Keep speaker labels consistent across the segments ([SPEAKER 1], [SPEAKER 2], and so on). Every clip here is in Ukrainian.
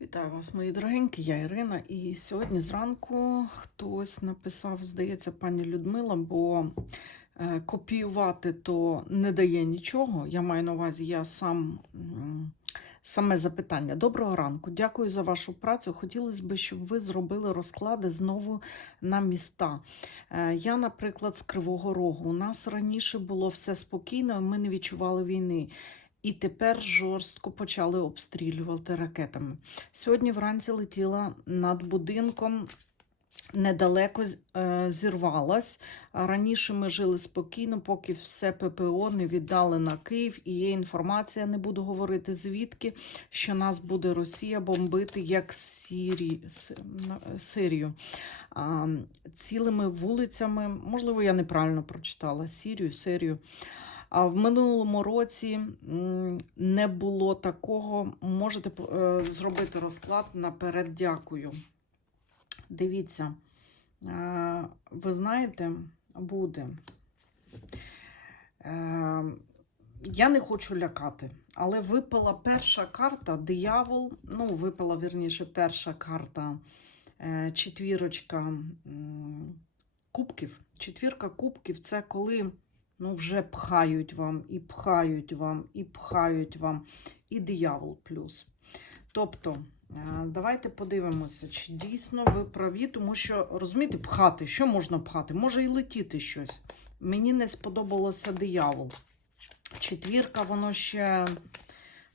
[SPEAKER 1] Вітаю вас, мої дорогенькі, я Ірина. І сьогодні зранку хтось написав, здається, пані Людмила, бо е, копіювати то не дає нічого. Я маю на увазі, я сам саме запитання. Доброго ранку, дякую за вашу працю. Хотілося б, щоб ви зробили розклади знову на міста. Е, Я, наприклад, з Кривого Рогу. У нас раніше було все спокійно, ми не відчували війни. І тепер жорстко почали обстрілювати ракетами. Сьогодні вранці летіла над будинком, недалеко е, зірвалась. Раніше ми жили спокійно, поки все ППО не віддали на Київ. І є інформація, не буду говорити звідки, що нас буде Росія бомбити як Сірі, С- Сирію. А, цілими вулицями, можливо, я неправильно прочитала Сірію, Сирію. В минулому році не було такого. Можете е, зробити розклад наперед. Дякую. Дивіться, е, ви знаєте, буде. Е, Я не хочу лякати, але випала перша карта диявол. Ну, випала вірніше перша карта четвірочка кубків. Четвірка кубків це коли ну, вже пхають вам, і пхають вам, і пхають вам, і диявол плюс. Тобто, е, давайте подивимося, чи дійсно ви праві, тому що, розумієте, пхати, що можна пхати? Може і летіти щось. Мені не сподобалося диявол. Четвірка, воно ще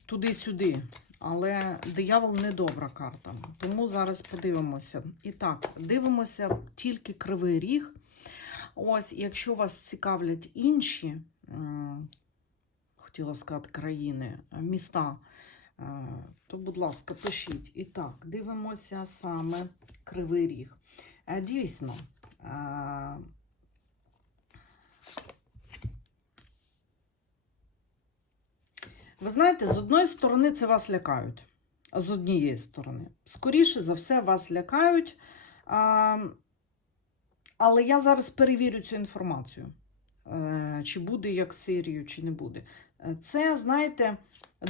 [SPEAKER 1] туди-сюди. Але диявол не добра карта. Тому зараз подивимося. І так, дивимося тільки кривий ріг. Ось, якщо вас цікавлять інші, хотіла сказати, країни, е, міста, е, то, будь ласка, пишіть. І так, дивимося саме Кривий Ріг. Е, Дійсно, е, ви знаєте, з одної сторони це вас лякають. З однієї сторони. Скоріше за все, вас лякають. Але я зараз перевірю цю інформацію. Е, Чи буде як Сирію, чи не буде. Е, Це, знаєте,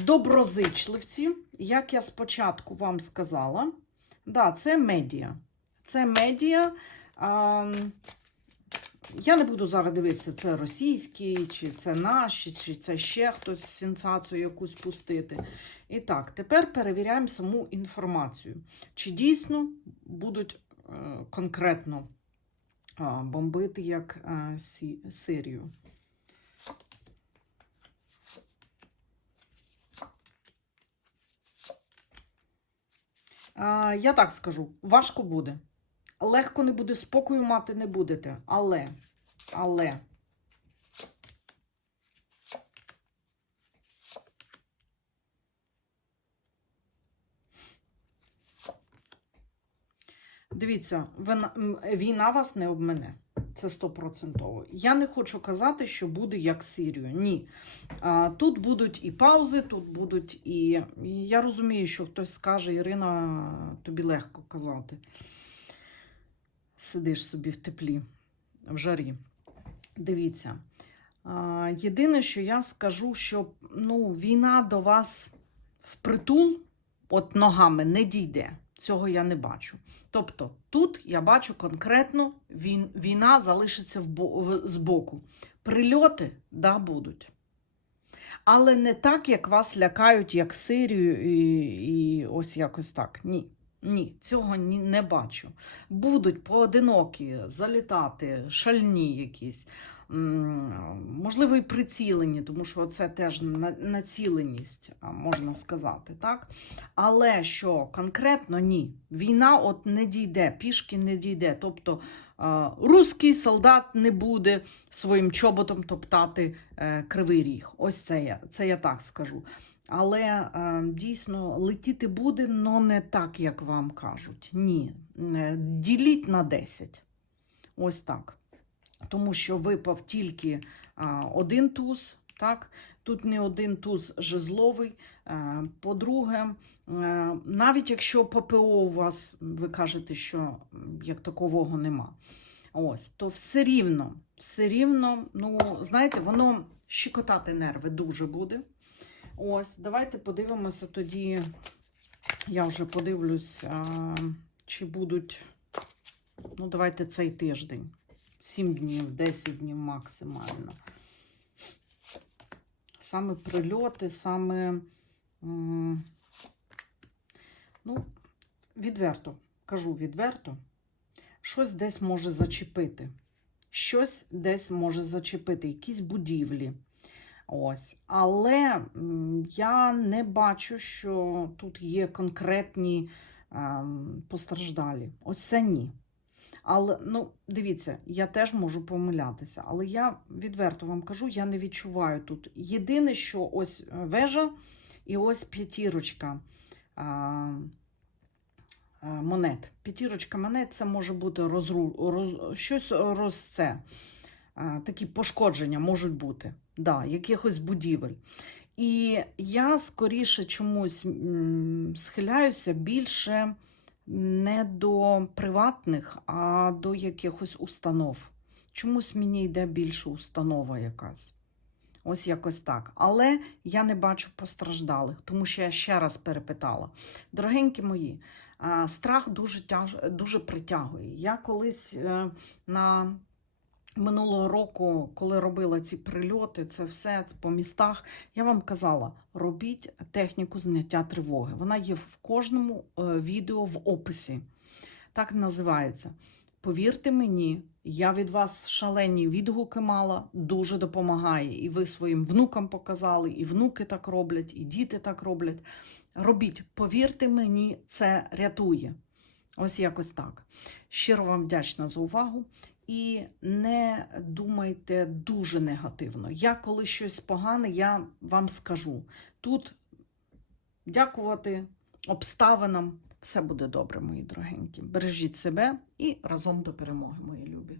[SPEAKER 1] доброзичливці, як я спочатку вам сказала. Да, це медіа. Це медіа. Я не буду зараз дивитися, це російські, чи це наші, чи це ще хтось сенсацію якусь пустити. І так, тепер перевіряємо саму інформацію. Чи дійсно будуть е, конкретно бомбити як Сирію. Я так скажу: важко буде. Легко не буде, спокою мати не будете. Але, але. Дивіться, війна вас не обмене. Це стопроцентово. Я не хочу казати, що буде як Сирію. Ні. А, тут будуть і паузи, тут будуть і Я розумію, що хтось скаже, Ірина, тобі легко казати. Сидиш собі в теплі, в жарі. Дивіться. А, єдине, що я скажу, що ну, війна до вас впритул, от ногами не дійде. Цього я не бачу. Тобто тут я бачу конкретно війна залишиться в, бо- в, збоку. Прильоти, да, будуть. Але не так, як вас лякають, як Сирію, і, і ось якось так. Ні. Ні, цього ні, не бачу. Будуть поодинокі залітати, шальні якісь, можливо, і прицілені, тому що це теж націленість, можна сказати, так? Але що конкретно ні. Війна от не дійде, пішки не дійде. Тобто руський солдат не буде своїм чоботом топтати е, кривий ріг. Ось це я, це я так скажу. Але е, дійсно летіти буде, але не так, як вам кажуть. Ні. Е, Діліть на 10. Ось так. Тому що випав тільки один туз, так? Тут не один туз жезловий. По-друге, навіть якщо ППО у вас, ви кажете, що як такового нема. Ось, то все рівно, все рівно, ну, знаєте, воно щекотати нерви дуже буде. Ось, давайте подивимося тоді Я вже подивлюсь, чи будуть, ну, давайте цей тиждень. 7 днів, 10 днів максимально. Саме прильоти, саме. Ну, відверто, кажу відверто, щось десь може зачепити. Щось десь може зачепити, якісь будівлі. Ось. Але я не бачу, що тут є конкретні ем, постраждалі. Ось це ні. Але ну, дивіться, я теж можу помилятися, але я відверто вам кажу, я не відчуваю тут. Єдине, що ось е, вежа і ось п'ятірочка а, монет. П'ятірочка монет це може бути розру, роз, щось роз це. А, такі пошкодження можуть бути, да, якихось будівель. І я скоріше чомусь схиляюся більше не до приватних, а до якихось установ. Чомусь мені йде більше установа якась. Ось якось так. Але я не бачу постраждалих, тому що я ще раз перепитала. Дорогенькі мої, страх дуже, тяж... дуже притягує. Я колись е, на минулого року, коли робила ці прильоти, це все по містах, я вам казала: робіть техніку зняття тривоги. Вона є в кожному е, відео в описі. Так називається. Повірте мені, я від вас шалені відгуки мала, дуже допомагає. І ви своїм внукам показали, і внуки так роблять, і діти так роблять. Робіть, повірте мені, це рятує. Ось якось так. Щиро вам вдячна за увагу. І не думайте дуже негативно. Я коли щось погане, я вам скажу. Тут дякувати обставинам. Все буде добре, мої дорогенькі. Бережіть себе і разом до перемоги, мої любі.